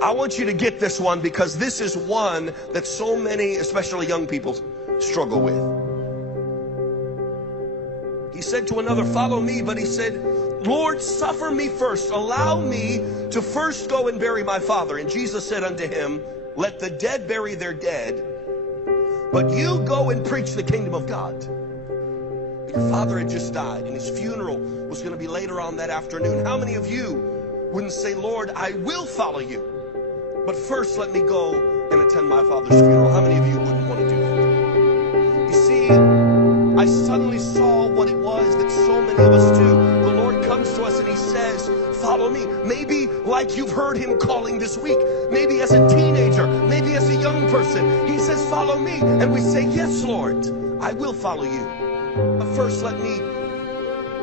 I want you to get this one, because this is one that so many, especially young people, struggle with. He said to another, follow me, but he said, Lord, suffer me first. Allow me to first go and bury my father. And Jesus said unto him, let the dead bury their dead, but you go and preach the kingdom of God. Your father had just died, and his funeral was going to be later on that afternoon. How many of you wouldn't say, Lord, I will follow you, but first let me go and attend my father's funeral? How many of you wouldn't want to do that? You see, I suddenly saw what it was that so many of us do. The Lord comes to us and he says, follow me. Maybe like you've heard him calling this week. Maybe as a teenager, maybe as a young person. He says, follow me. And we say, yes, Lord, I will follow you. But first let me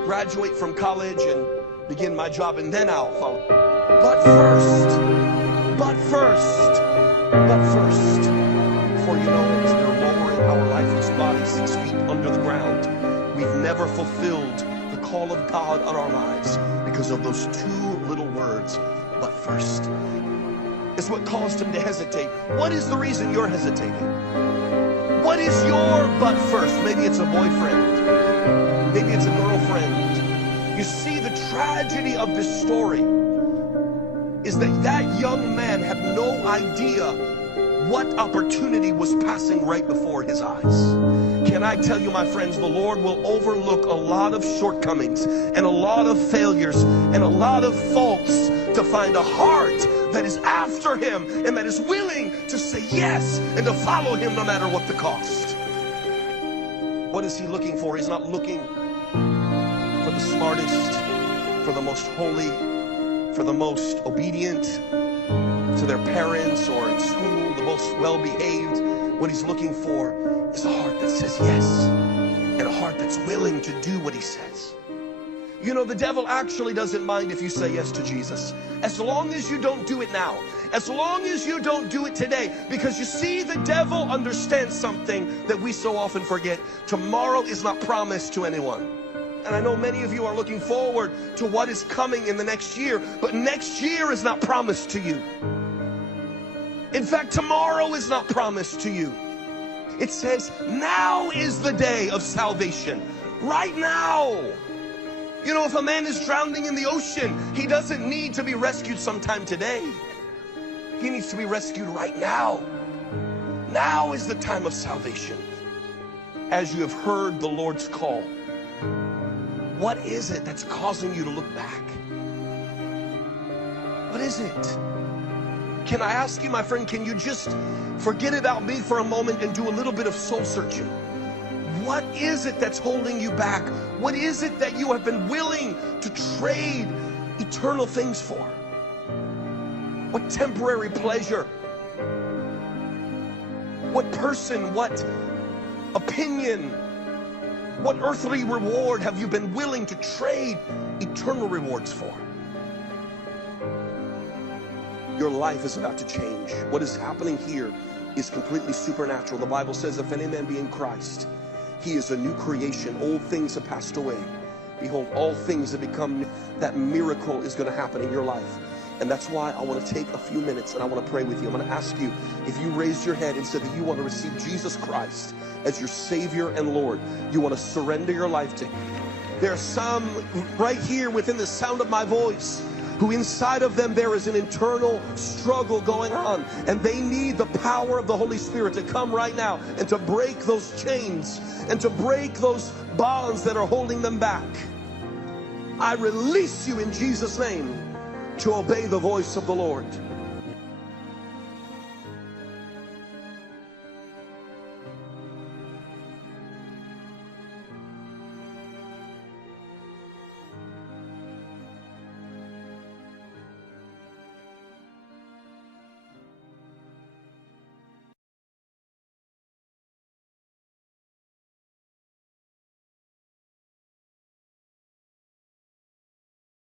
graduate from college and begin my job, and then I'll follow. But first, before you know it, they're lowering our lifeless bodies 6 feet under the ground. We've never fulfilled the call of God on our lives because of those two little words, but first. It's what caused him to hesitate. What is the reason you're hesitating? What is your but first? Maybe it's a boyfriend. Maybe it's a girlfriend. You see, the tragedy of this story is that that young man had no idea what opportunity was passing right before his eyes. Can I tell you, my friends, the Lord will overlook a lot of shortcomings and a lot of failures and a lot of faults to find a heart that is after him and that is willing to say yes and to follow him no matter what the cost. What is he looking for? He's not looking for the smartest, for the most holy, for the most obedient to their parents or in school, the most well-behaved. What he's looking for is a heart that says yes, and a heart that's willing to do what he says. You know, the devil actually doesn't mind if you say yes to Jesus, as long as you don't do it now, as long as you don't do it today. Because you see, the devil understands something that we so often forget. Tomorrow is not promised to anyone. And I know many of you are looking forward to what is coming in the next year, but next year is not promised to you. In fact, tomorrow is not promised to you. It says, now is the day of salvation. Right now. You know, if a man is drowning in the ocean, he doesn't need to be rescued sometime today. He needs to be rescued right now. Now is the time of salvation. As you have heard the Lord's call, what is it that's causing you to look back? What is it? Can I ask you, my friend, can you just forget about me for a moment and do a little bit of soul searching? What is it that's holding you back? What is it that you have been willing to trade eternal things for? What temporary pleasure? What person, what opinion, what earthly reward have you been willing to trade eternal rewards for? Your life is about to change. What is happening here is completely supernatural. The Bible says, if any man be in Christ, he is a new creation. Old things have passed away. Behold, all things have become new. That miracle is going to happen in your life. And that's why I want to take a few minutes and I want to pray with you. I'm going to ask you, if you raised your head and said that you want to receive Jesus Christ as your Savior and Lord, you want to surrender your life to him. There are some right here within the sound of my voice who inside of them there is an internal struggle going on, and they need the power of the Holy Spirit to come right now and to break those chains and to break those bonds that are holding them back. I release you in Jesus' name to obey the voice of the Lord.